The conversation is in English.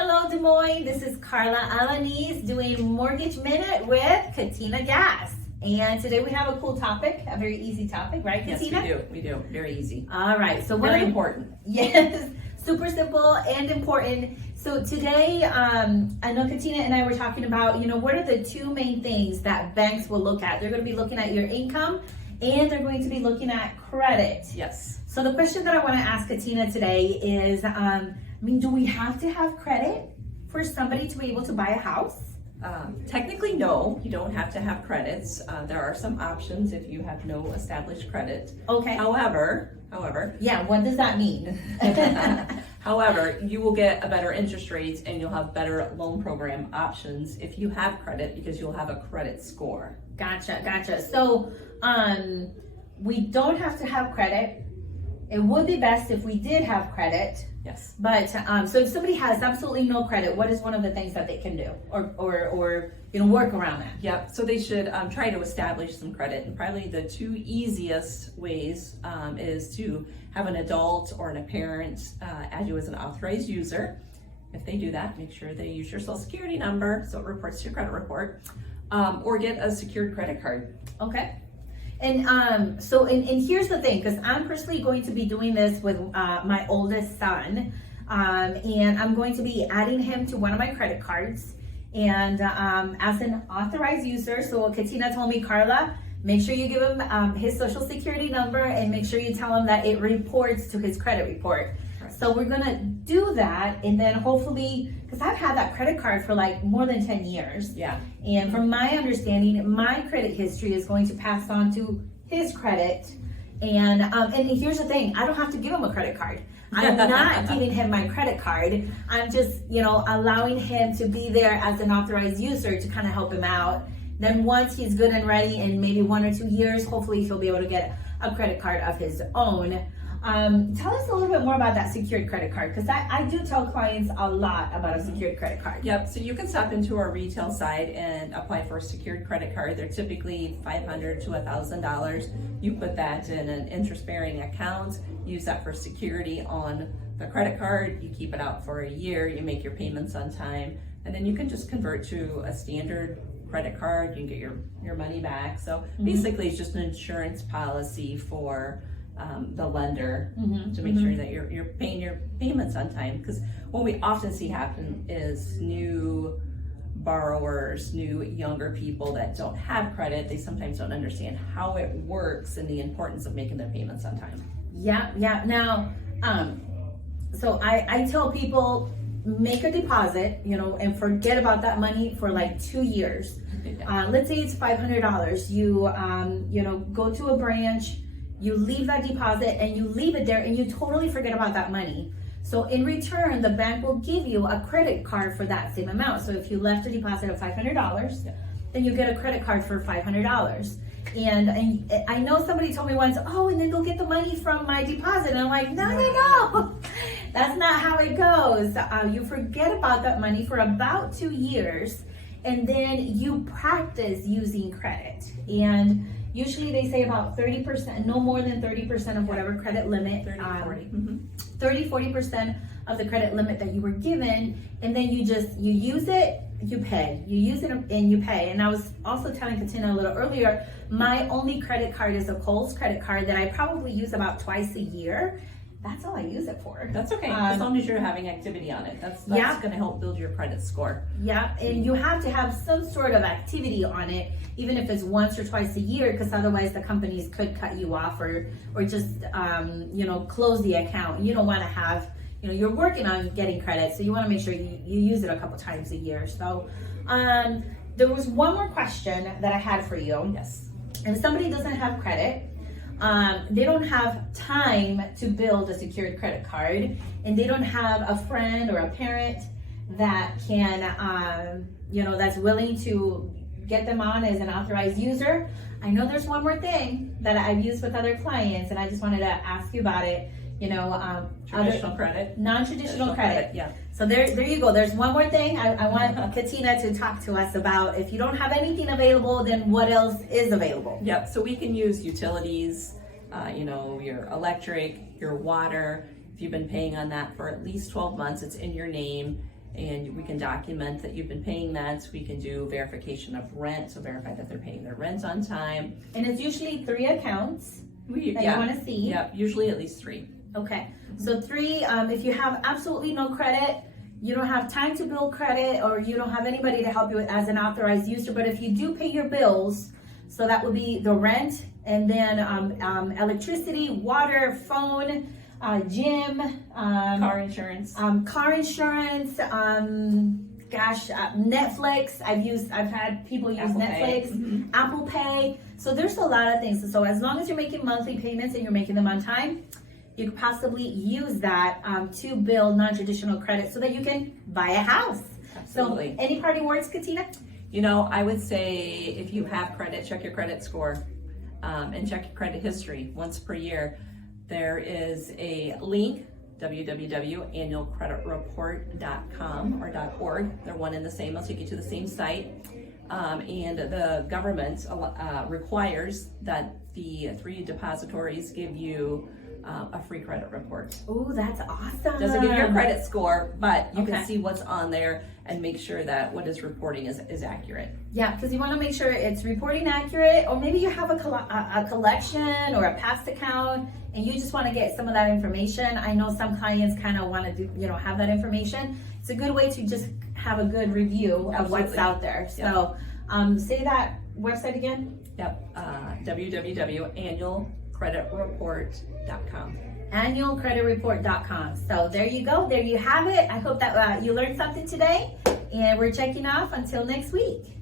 Hello, Des Moines. This is Carla Alanis doing Mortgage Minute with Katina Gass. And today we have a cool topic, a very easy topic, right, Katina? Yes, we do. Very easy. All right. So Very important. Yes, super simple and important. So today, I know Katina and I were talking about, what are the two main things that banks will look at? They're going to be looking at your income and they're going to be looking at credit. Yes. So the question that I want to ask Katina today is, do we have to have credit for somebody to be able to buy a house? Technically, no, you don't have to have credits. There are some options if you have no established credit. Okay. However, Yeah, what does that mean? however, you will get a better interest rates and you'll have better loan program options if you have credit because you'll have a credit score. Gotcha. So, we don't have to have credit. It would be best if we did have credit. Yes. But so if somebody has absolutely no credit, what is one of the things that they can do, or work around that? Yep. So they should try to establish some credit, and probably the two easiest ways is to have an adult or a parent add you as an authorized user. If they do that, make sure they use your social security number so it reports to your credit report, or get a secured credit card. Okay. And so here's the thing, because I'm personally going to be doing this with my oldest son, and I'm going to be adding him to one of my credit cards, and as an authorized user. So what Katina told me, Carla, make sure you give him his social security number and make sure you tell him that it reports to his credit report. Right. So we're gonna do that, and then hopefully, because I've had that credit card for like more than 10 years. Yeah. And from my understanding, my credit history is going to pass on to his credit. And here's the thing, I don't have to give him a credit card. I'm not giving him my credit card. I'm just, allowing him to be there as an authorized user to kind of help him out. Then once he's good and ready in maybe 1 or 2 years, hopefully he'll be able to get a credit card of his own. Tell us a little bit more about that secured credit card, because I do tell clients a lot about a secured credit card. Yep, so you can stop into our retail side and apply for a secured credit card. They're typically $500 to $1,000. You put that in an interest-bearing account, use that for security on the credit card, you keep it out for a year, you make your payments on time, and then you can just convert to a standard credit card, you can get your money back. So basically it's just an insurance policy for the lender to make sure that you're paying your payments on time. Because what we often see happen is new borrowers, new younger people that don't have credit, they sometimes don't understand how it works and the importance of making their payments on time. Yeah. Now, so I tell people, make a deposit, and forget about that money for like 2 years. Let's say it's $500. You go to a branch, you leave that deposit and you leave it there and you totally forget about that money. So in return, the bank will give you a credit card for that same amount. So if you left a deposit of $500, then you get a credit card for $500. And I know somebody told me once, and then they'll get the money from my deposit. And I'm like, no. That's not how it goes. You forget about that money for about 2 years, and then you practice using credit. And usually they say about 30%, no more than 30% of whatever credit limit, 30-40% of the credit limit that you were given, and then you use it, you pay. You use it and you pay. And I was also telling Katina a little earlier, my only credit card is a Kohl's credit card that I probably use about twice a year. That's all I use it for. That's okay, as long as you're having activity on it. That's going to help build your credit score. Yeah, and you have to have some sort of activity on it, even if it's once or twice a year, because otherwise the companies could cut you off or just close the account. You don't want to have, you're working on getting credit, so you want to make sure you use it a couple times a year. So there was one more question that I had for you. Yes. And if somebody doesn't have credit, they don't have time to build a secured credit card, and they don't have a friend or a parent that can, that's willing to get them on as an authorized user. I know there's one more thing that I've used with other clients, and I just wanted to ask you about it. Traditional credit. Non-traditional credit. Yeah. So there you go. There's one more thing I want Katina to talk to us about. If you don't have anything available, then what else is available? Yep. So we can use utilities, your electric, your water. If you've been paying on that for at least 12 months, it's in your name. and we can document that you've been paying that. We can do verification of rent, so verify that they're paying their rent on time. And it's usually 3 accounts that you Yeah, want to see. yeah, usually at least 3. Okay, so 3, if you have absolutely no credit, you don't have time to build credit, or you don't have anybody to help you as an authorized user, but if you do pay your bills, so that would be the rent, and then electricity, water, phone, gym, Car insurance. car insurance, Netflix. I've had people use Apple Pay. Netflix, Apple Pay. So there's a lot of things. So as long as you're making monthly payments and you're making them on time, you could possibly use that to build non-traditional credit so that you can buy a house. Absolutely. So any parting words, Katina? You know, I would say if you have credit, check your credit score and check your credit history once per year. There is a link, www.annualcreditreport.com or .org. They're one and the same. They'll take you to the same site. And the government requires that the 3 depositories give you a free credit report. Oh, that's awesome. Doesn't give your credit score, but you Okay. can see what's on there and make sure that what is reporting is accurate. Yeah, because you want to make sure it's reporting accurate, or maybe you have a collection or a past account and you just want to get some of that information. I know some clients kind of want to do, have that information. It's a good way to just have a good review of what's Absolutely. out there. So say that website again. Yep, www.annualcreditreport.com. Annualcreditreport.com. So there you go. There you have it. I hope that you learned something today, and we're checking off until next week.